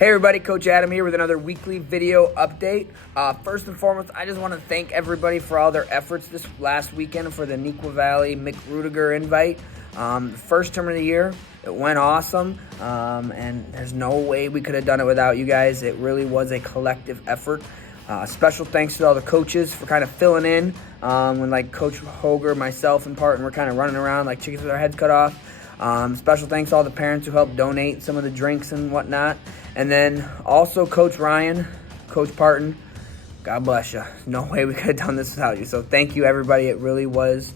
Hey everybody, Coach Adam here with another weekly video update. First and foremost, I just want to thank everybody for all their efforts this last weekend for the Neuqua Valley Mick Rudiger invite. The first term of the year, it went awesome, and there's no way we could have done it without you guys. It really was a collective effort. Special thanks to all the coaches for kind of filling in when like Coach Hoger, myself, and Parton were kind of running around like chickens with our heads cut off. Special thanks to all the parents who helped donate some of the drinks and whatnot. And then also Coach Ryan, Coach Parton, God bless you. No way we could have done this without you. So thank you, everybody. It really was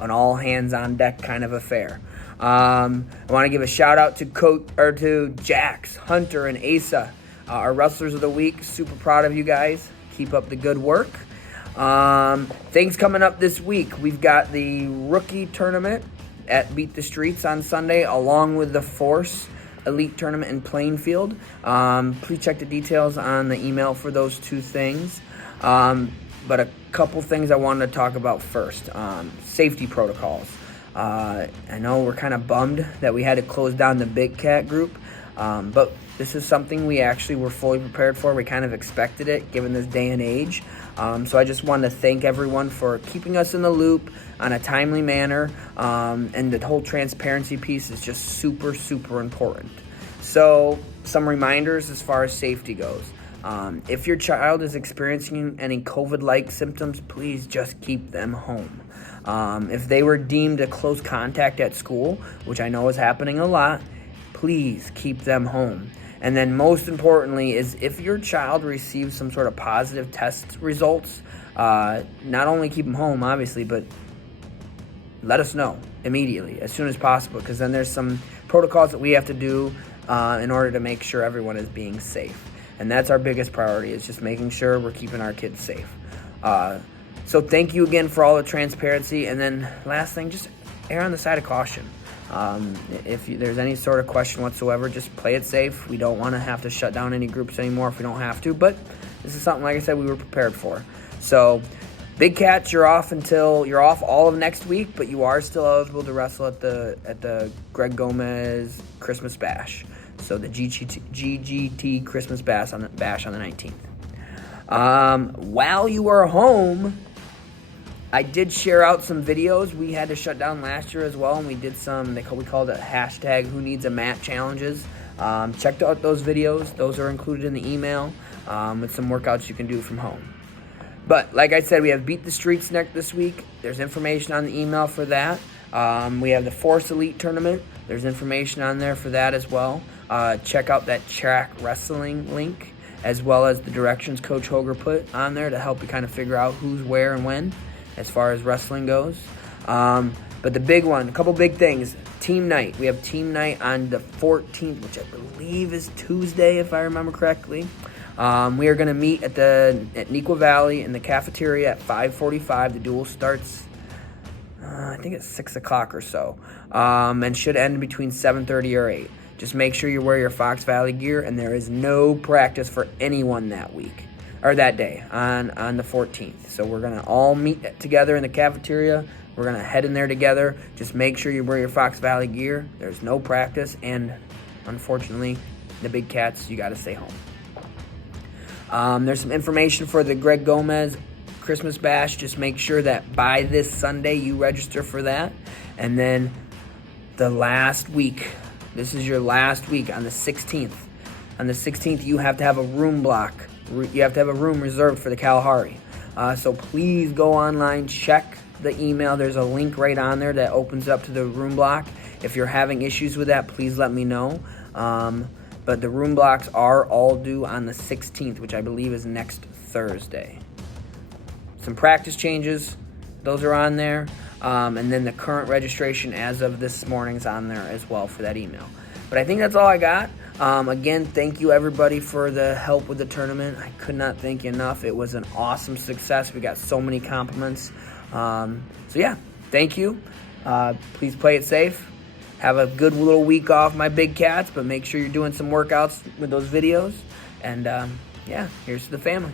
an all hands on deck kind of affair. I want to give a shout out to Jax, Hunter, and Asa, our wrestlers of the week. Super proud of you guys. Keep up the good work. Things coming up this week. We've got the rookie tournament at Beat the Streets on Sunday, along with the Force Elite Tournament in Plainfield. Please check the details on the email for those two things. But a couple things I wanted to talk about first. Safety protocols. I know we're kind of bummed that we had to close down the Big Cat group, but this is something we actually were fully prepared for. We kind of expected it given this day and age. So I just wanted to thank everyone for keeping us in the loop on a timely manner. And the whole transparency piece is just super, super important. So some reminders as far as safety goes. If your child is experiencing any COVID-like symptoms, please just keep them home. If they were deemed a close contact at school, which I know is happening a lot, please keep them home. And then most importantly is if your child receives some sort of positive test results, not only keep them home, obviously, but let us know immediately, as soon as possible, because then there's some protocols that we have to do in order to make sure everyone is being safe. And that's our biggest priority, is just making sure we're keeping our kids safe. So thank you again for all the transparency. And then last thing, just err on the side of caution. If there's any sort of question whatsoever, just play it safe. We don't want to have to shut down any groups anymore if we don't have to, but this is something, like I said, we were prepared for. So Big Cats, you're off all of next week, but you are still eligible to wrestle at the Greg Gomez Christmas Bash. So the GGT Christmas Bash on the 19th. While you are home, I did share out some videos. We had to shut down last year as well, and we did some, we called it hashtag Who Needs a Mat challenges. Check out those videos. Those are included in the email with some workouts you can do from home. But like I said, we have Beat the Streets next this week. There's information on the email for that. We have the Force Elite Tournament. There's information on there for that as well. Check out that track wrestling link, as well as the directions Coach Hoger put on there to help you kind of figure out who's where and when as far as wrestling goes. But the big one, a couple big things. Team night. We have team night on the 14th, which I believe is Tuesday, if I remember correctly. We are going to meet at Neuqua Valley in the cafeteria at 5:45. The duel starts, I think it's 6 o'clock or so, and should end between 7:30 or 8. Just make sure you wear your Fox Valley gear, and there is no practice for anyone that week, or that day on the 14th. So we're going to all meet together in the cafeteria. We're going to head in there together. Just make sure you wear your Fox Valley gear. There's no practice, and unfortunately, the Big Cats, you got to stay home. There's some information for the Greg Gomez Christmas Bash. Just make sure that by this Sunday you register for that. And then the last week, this is your last week on the 16th. On the 16th, you have to have a room block. You have to have a room reserved for the Kalahari. So please go online, check the email. There's a link right on there that opens up to the room block. If you're having issues with that, please let me know. But the room blocks are all due on the 16th, which I believe is next Thursday. Some practice changes, those are on there. And then the current registration as of this morning is on there as well for that email. But I think that's all I got. Again, thank you everybody for the help with the tournament. I could not thank you enough. It was an awesome success. We got so many compliments. So yeah, thank you. Please play it safe. Have a good little week off, my Big Cats, but make sure you're doing some workouts with those videos. And yeah, here's to the family.